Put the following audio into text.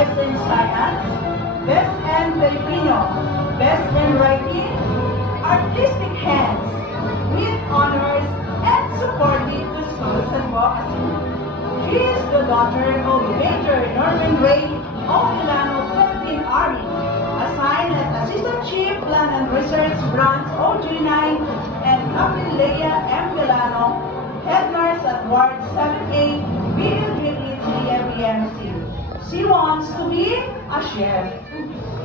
Best in Science, Best in Filipino, Best in Writing, Artistic Hands, with honors and supported to schools advocacy. She is the daughter of Major Norman Ray O. Milano, Philippine Army, assigned as Assistant Chief Plan and Research Branch OG9, and Captain Leia M. Milano, Head Nurse at Ward 7A, BLGT EMC. She wants to be a chef.